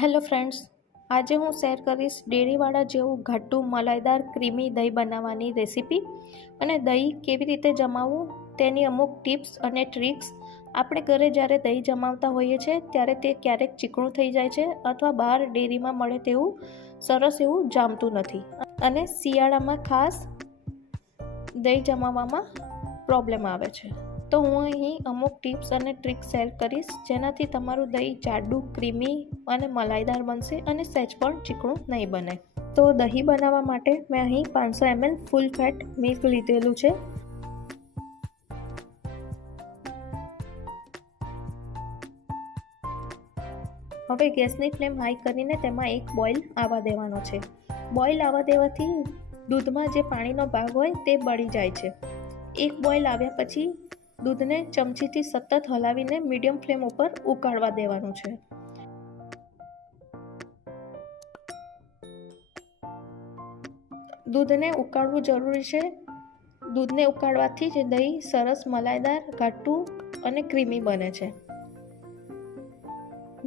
Hello friends, આજે હું share કરીશ ડેરીવાળા જેવું ઘાટું મલાઈદાર ક્રીમી દહીં બનાવવાની રેસીપી અને દહીં કેવી રીતે જમાવવું તેની અમુક ટિપ્સ અને ટ્રિક્સ. આપણે ઘરે જ્યારે દહીં જમાવતા હોઈએ છીએ ત્યારે તે ક્યારેક ચીકણું થઈ જાય છે અથવા બહાર ડેરીમાં મળે તેવું સરસ એવું જામતું નથી અને શિયાળામાં ખાસ દહીં જમાવવામાં પ્રોબ્લેમ આવે છે. તો હું અહીં અમુક ટિપ્સ અને ટ્રિક્સ શેર કરીશ જેનાથી તમારું દહીં જાડું, ક્રીમી અને મલાઈદાર બનશે અને સહેજ પણ ચીકણું નહીં બને. તો દહીં બનાવવા માટે મેં અહીં 500 ml ફૂલ ફેટ મિલ્ક લીધેલું છે. હવે ગેસની ફ્લેમ હાઈ કરીને તેમાં એક બોઇલ આવવા દેવાનો છે. બોઇલ આવવા દેવાથી દૂધમાં જે પાણીનો ભાગ હોય તે બળી જાય છે. એક બોઇલ આવ્યા પછી દૂધને ચમચીથી સતત હલાવીને મીડિયમ ફ્લેમ ઉપર ઉકાળવા દેવાનું છે. દૂધને ઉકાળવું જરૂરી છે. દૂધને ઉકાળવાથી જ દહીં સરસ મલાઈદાર, ઘાટું અને ક્રીમી બને છે.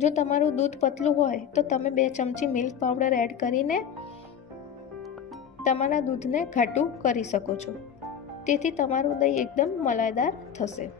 જો તમારું દૂધ પતલું હોય તો તમે 2 ચમચી મિલ્ક પાવડર એડ કરીને તમારા દૂધને ઘાટું કરી શકો છો. તેથી તમારું દહીં એકદમ મલાઈદાર થશે.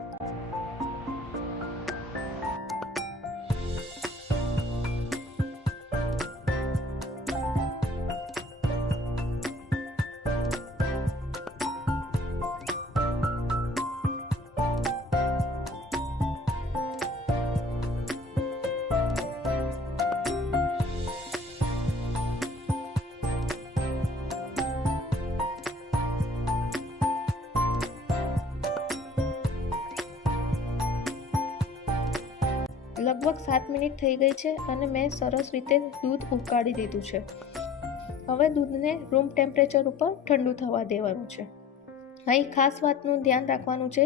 લગભગ 7 મિનિટ થઈ ગઈ છે અને મેં સરસ રીતે દૂધ ઉકાળી દીધું છે. હવે દૂધને રૂમ ટેમ્પરેચર ઉપર ઠંડુ થવા દેવાનું છે. અહીં ખાસ વાતનું ધ્યાન રાખવાનું છે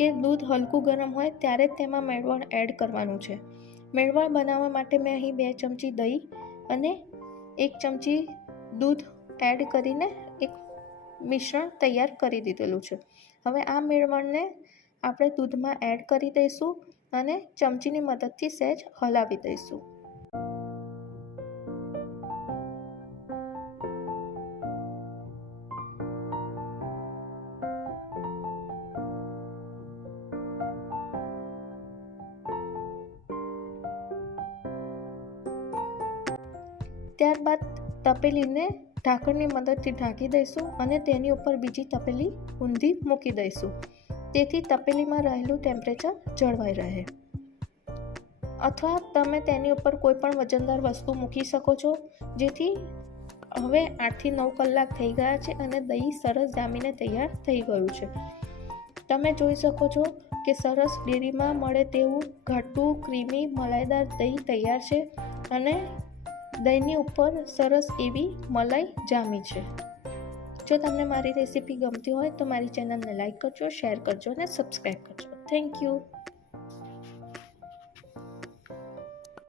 કે દૂધ હલકું ગરમ હોય ત્યારે જ તેમાં મેળવણ એડ કરવાનું છે. મેળવણ બનાવવા માટે મેં અહીં 2 ચમચી દહીં અને 1 ચમચી દૂધ એડ કરીને એક મિશ્રણ તૈયાર કરી દીધેલું છે. હવે આ મેળવણને આપણે દૂધમાં એડ કરી દઈશું અને ચમચીની મદદથી સહેજ હલાવી દઈશું. ત્યારબાદ તપેલીને ઢાંકણની મદદથી ઢાંકી દઈશું અને તેની ઉપર બીજી તપેલી ઊંધી મૂકી દઈશું. તેથી તપેલીમાં રહેલું ટેમ્પરેચર જળવાઈ રહે. અથવા તમે તેની ઉપર કોઈ પણ વજનદાર વસ્તુ મૂકી શકો છો. જેથી હવે 8 થી 9 કલાક થઈ ગયા છે અને દહીં સરસ જામીને તૈયાર થઈ ગયું છે. તમે જોઈ શકો છો કે સરસ ડેરીમાં મળે તેવું ઘાટું, ક્રીમી, મલાઈદાર દહીં તૈયાર છે અને દહીંની ઉપર સરસ એવી મલાઈ જામી છે. જો તમને મારી રેસીપી ગમતી હોય તો મારી ચેનલને લાઈક કરજો, શેર કરજો અને સબસ્ક્રાઈબ કરજો. Thank you.